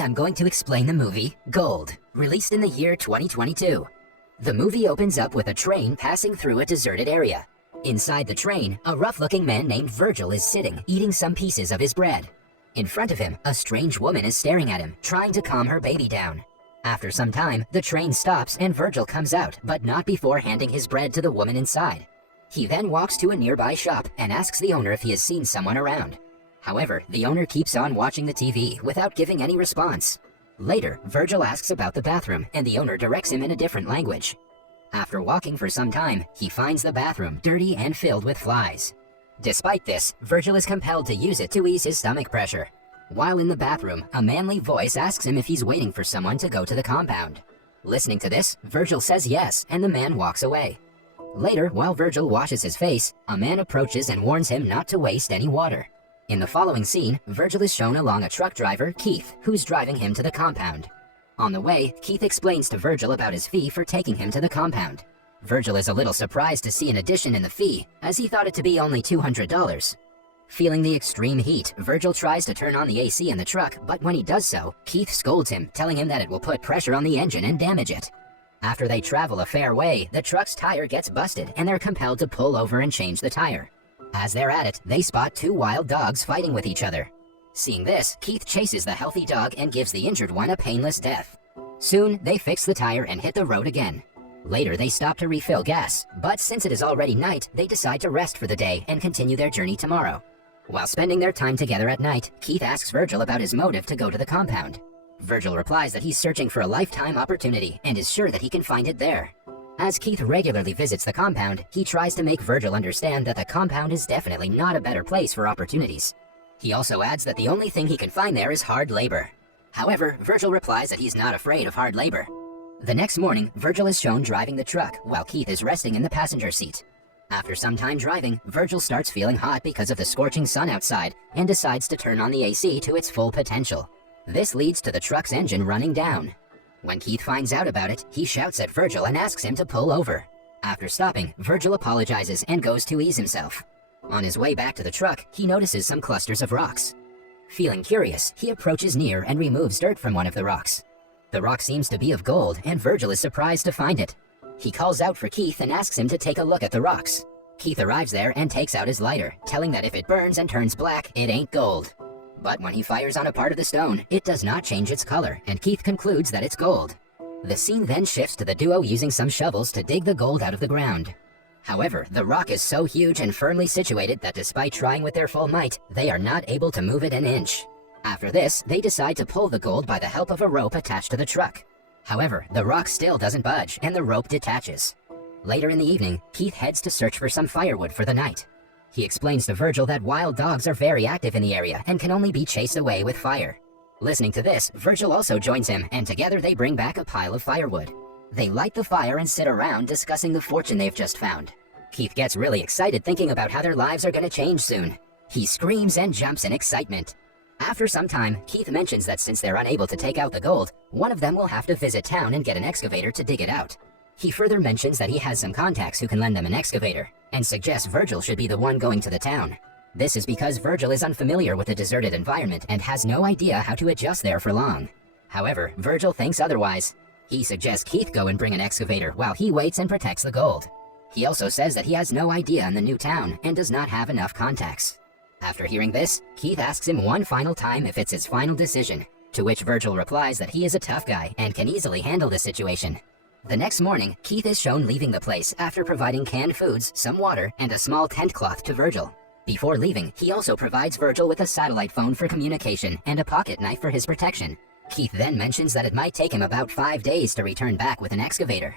I'm going to explain the movie Gold, released in the year 2022. The movie opens up with a train passing through a deserted area. Inside the train, a rough-looking man named Virgil is sitting, eating some pieces of his bread. In front of him, a strange woman is staring at him, trying to calm her baby down. After some time, the train stops and Virgil comes out, but not before handing his bread to the woman inside. He then walks to a nearby shop and asks the owner if he has seen someone around. However, the owner keeps on watching the TV without giving any response. Later, Virgil asks about the bathroom and the owner directs him in a different language. After walking for some time, he finds the bathroom dirty and filled with flies. Despite this, Virgil is compelled to use it to ease his stomach pressure. While in the bathroom, a manly voice asks him if he's waiting for someone to go to the compound. Listening to this, Virgil says yes, and the man walks away. Later, while Virgil washes his face, a man approaches and warns him not to waste any water. In the following scene, Virgil is shown along a truck driver, Keith, who's driving him to the compound. On the way, Keith explains to Virgil about his fee for taking him to the compound. Virgil is a little surprised to see an addition in the fee, as he thought it to be only $200. Feeling the extreme heat, Virgil tries to turn on the AC in the truck, but when he does so, Keith scolds him, telling him that it will put pressure on the engine and damage it. After they travel a fair way, the truck's tire gets busted and they're compelled to pull over and change the tire. As they're at it, they spot two wild dogs fighting with each other. Seeing this, Keith chases the healthy dog and gives the injured one a painless death. Soon, they fix the tire and hit the road again. Later, they stop to refill gas, but since it is already night, they decide to rest for the day and continue their journey tomorrow. While spending their time together at night, Keith asks Virgil about his motive to go to the compound. Virgil replies that he's searching for a lifetime opportunity and is sure that he can find it there. As Keith regularly visits the compound, he tries to make Virgil understand that the compound is definitely not a better place for opportunities. He also adds that the only thing he can find there is hard labor. However, Virgil replies that he's not afraid of hard labor. The next morning, Virgil is shown driving the truck while Keith is resting in the passenger seat. After some time driving, Virgil starts feeling hot because of the scorching sun outside and decides to turn on the AC to its full potential. This leads to the truck's engine running down. When Keith finds out about it, he shouts at Virgil and asks him to pull over. After stopping, Virgil apologizes and goes to ease himself. On his way back to the truck, he notices some clusters of rocks. Feeling curious, he approaches near and removes dirt from one of the rocks. The rock seems to be of gold, and Virgil is surprised to find it. He calls out for Keith and asks him to take a look at the rocks. Keith arrives there and takes out his lighter, telling that if it burns and turns black, it ain't gold. But when he fires on a part of the stone, it does not change its color, and Keith concludes that it's gold. The scene then shifts to the duo using some shovels to dig the gold out of the ground. However, the rock is so huge and firmly situated that despite trying with their full might, they are not able to move it an inch. After this, they decide to pull the gold by the help of a rope attached to the truck. However, the rock still doesn't budge, and the rope detaches. Later in the evening, Keith heads to search for some firewood for the night. He explains to Virgil that wild dogs are very active in the area and can only be chased away with fire. Listening to this, Virgil also joins him, and together they bring back a pile of firewood. They light the fire and sit around discussing the fortune they've just found. Keith gets really excited thinking about how their lives are gonna change soon. He screams and jumps in excitement. After some time, Keith mentions that since they're unable to take out the gold, one of them will have to visit town and get an excavator to dig it out. He further mentions that he has some contacts who can lend them an excavator, and suggests Virgil should be the one going to the town. This is because Virgil is unfamiliar with the deserted environment and has no idea how to adjust there for long. However, Virgil thinks otherwise. He suggests Keith go and bring an excavator while he waits and protects the gold. He also says that he has no idea in the new town and does not have enough contacts. After hearing this, Keith asks him one final time if it's his final decision, to which Virgil replies that he is a tough guy and can easily handle the situation. The next morning, Keith is shown leaving the place after providing canned foods, some water, and a small tent cloth to Virgil. Before leaving, he also provides Virgil with a satellite phone for communication and a pocket knife for his protection. Keith then mentions that it might take him about 5 days to return back with an excavator.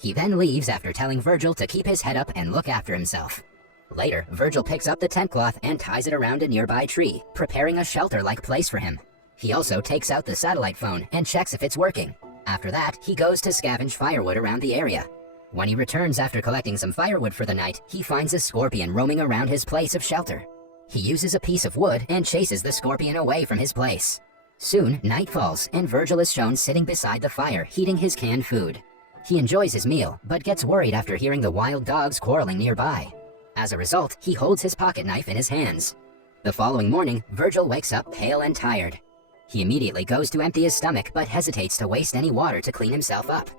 He then leaves after telling Virgil to keep his head up and look after himself. Later, Virgil picks up the tent cloth and ties it around a nearby tree, preparing a shelter-like place for him. He also takes out the satellite phone and checks if it's working. After that, he goes to scavenge firewood around the area. When he returns after collecting some firewood for the night, he finds a scorpion roaming around his place of shelter. He uses a piece of wood and chases the scorpion away from his place. Soon, night falls, and Virgil is shown sitting beside the fire, heating his canned food. He enjoys his meal, but gets worried after hearing the wild dogs quarreling nearby. As a result, he holds his pocket knife in his hands. The following morning, Virgil wakes up pale and tired. He immediately goes to empty his stomach but hesitates to waste any water to clean himself up.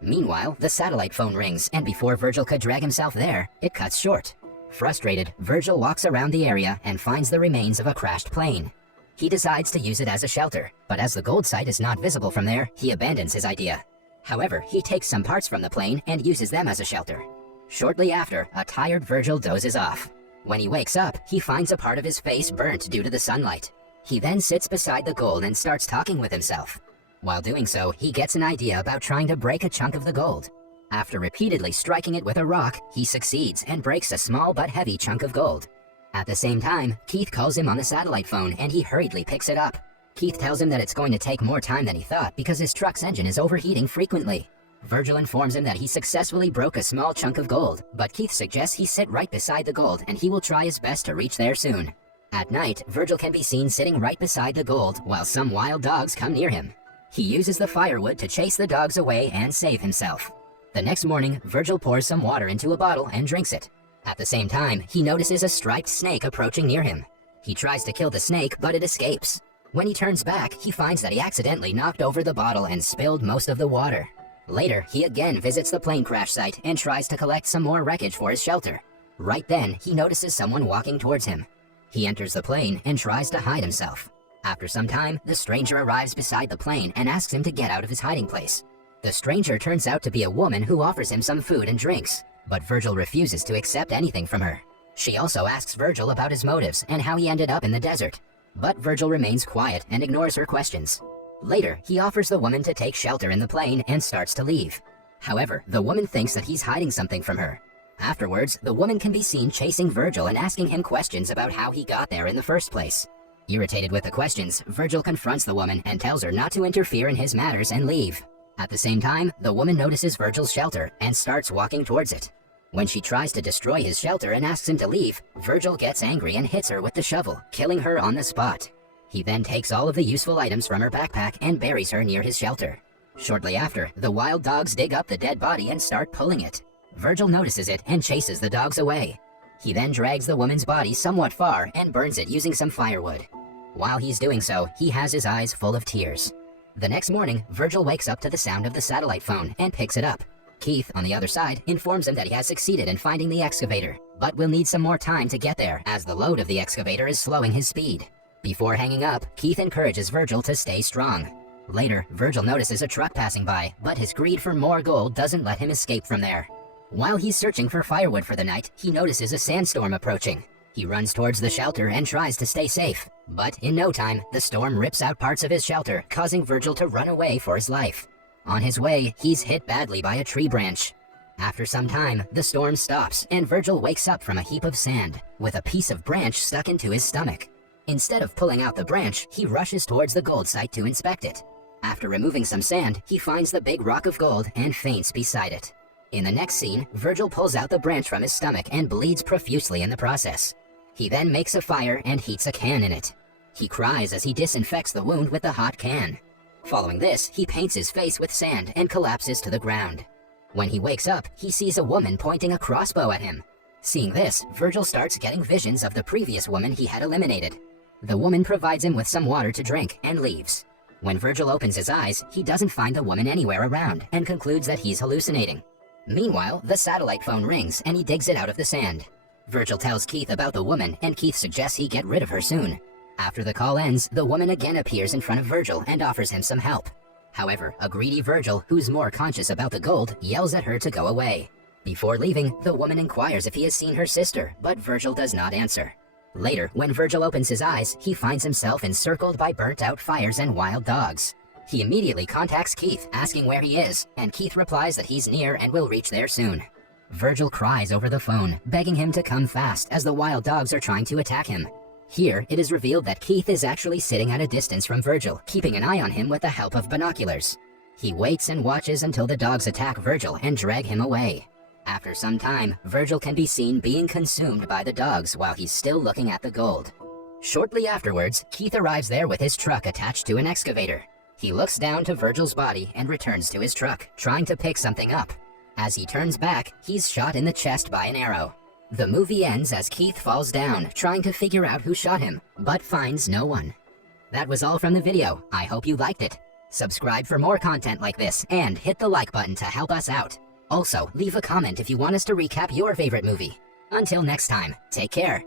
Meanwhile, the satellite phone rings, and before Virgil could drag himself there, it cuts short. Frustrated, Virgil walks around the area and finds the remains of a crashed plane. He decides to use it as a shelter, but as the gold site is not visible from there, he abandons his idea. However, he takes some parts from the plane and uses them as a shelter. Shortly after, a tired Virgil dozes off. When he wakes up, he finds a part of his face burnt due to the sunlight. He then sits beside the gold and starts talking with himself. While doing so, he gets an idea about trying to break a chunk of the gold. After repeatedly striking it with a rock, he succeeds and breaks a small but heavy chunk of gold. At the same time, Keith calls him on the satellite phone and he hurriedly picks it up. Keith tells him that it's going to take more time than he thought because his truck's engine is overheating frequently. Virgil informs him that he successfully broke a small chunk of gold, but Keith suggests he sit right beside the gold and he will try his best to reach there soon. At night, Virgil can be seen sitting right beside the gold while some wild dogs come near him. He uses the firewood to chase the dogs away and save himself. The next morning, Virgil pours some water into a bottle and drinks it. At the same time, he notices a striped snake approaching near him. He tries to kill the snake, but it escapes. When he turns back, he finds that he accidentally knocked over the bottle and spilled most of the water. Later, he again visits the plane crash site and tries to collect some more wreckage for his shelter. Right then, he notices someone walking towards him. He enters the plane and tries to hide himself. After some time, the stranger arrives beside the plane and asks him to get out of his hiding place. The stranger turns out to be a woman who offers him some food and drinks, but Virgil refuses to accept anything from her. She also asks Virgil about his motives and how he ended up in the desert, but Virgil remains quiet and ignores her questions. Later, he offers the woman to take shelter in the plane and starts to leave. However, the woman thinks that he's hiding something from her. Afterwards, the woman can be seen chasing Virgil and asking him questions about how he got there in the first place. Irritated with the questions, Virgil confronts the woman and tells her not to interfere in his matters and leave. At the same time, the woman notices Virgil's shelter and starts walking towards it. When she tries to destroy his shelter and asks him to leave, Virgil gets angry and hits her with the shovel, killing her on the spot. He then takes all of the useful items from her backpack and buries her near his shelter. Shortly after, the wild dogs dig up the dead body and start pulling it. Virgil notices it and chases the dogs away. He then drags the woman's body somewhat far and burns it using some firewood. While he's doing so, he has his eyes full of tears. The next morning, Virgil wakes up to the sound of the satellite phone and picks it up. Keith, on the other side, informs him that he has succeeded in finding the excavator, but will need some more time to get there as the load of the excavator is slowing his speed. Before hanging up, Keith encourages Virgil to stay strong. Later, Virgil notices a truck passing by, but his greed for more gold doesn't let him escape from there. While he's searching for firewood for the night, he notices a sandstorm approaching. He runs towards the shelter and tries to stay safe, but in no time, the storm rips out parts of his shelter, causing Virgil to run away for his life. On his way, he's hit badly by a tree branch. After some time, the storm stops, and Virgil wakes up from a heap of sand, with a piece of branch stuck into his stomach. Instead of pulling out the branch, he rushes towards the gold site to inspect it. After removing some sand, he finds the big rock of gold and faints beside it. In the next scene, Virgil pulls out the branch from his stomach and bleeds profusely in the process. He then makes a fire and heats a can in it. He cries as he disinfects the wound with the hot can. Following this, he paints his face with sand and collapses to the ground. When he wakes up, he sees a woman pointing a crossbow at him. Seeing this, Virgil starts getting visions of the previous woman he had eliminated. The woman provides him with some water to drink and leaves. When Virgil opens his eyes, he doesn't find the woman anywhere around and concludes that he's hallucinating. Meanwhile, the satellite phone rings and he digs it out of the sand. Virgil tells Keith about the woman and Keith suggests he get rid of her soon. After the call ends, the woman again appears in front of Virgil and offers him some help. However, a greedy Virgil, who's more conscious about the gold, yells at her to go away. Before leaving, the woman inquires if he has seen her sister, but Virgil does not answer. Later, when Virgil opens his eyes, he finds himself encircled by burnt-out fires and wild dogs. He immediately contacts Keith, asking where he is, and Keith replies that he's near and will reach there soon. Virgil cries over the phone, begging him to come fast as the wild dogs are trying to attack him. Here, it is revealed that Keith is actually sitting at a distance from Virgil, keeping an eye on him with the help of binoculars. He waits and watches until the dogs attack Virgil and drag him away. After some time, Virgil can be seen being consumed by the dogs while he's still looking at the gold. Shortly afterwards, Keith arrives there with his truck attached to an excavator. He looks down to Virgil's body and returns to his truck, trying to pick something up. As he turns back, he's shot in the chest by an arrow. The movie ends as Keith falls down, trying to figure out who shot him, but finds no one. That was all from the video. I hope you liked it. Subscribe for more content like this and hit the like button to help us out. Also, leave a comment if you want us to recap your favorite movie. Until next time, take care.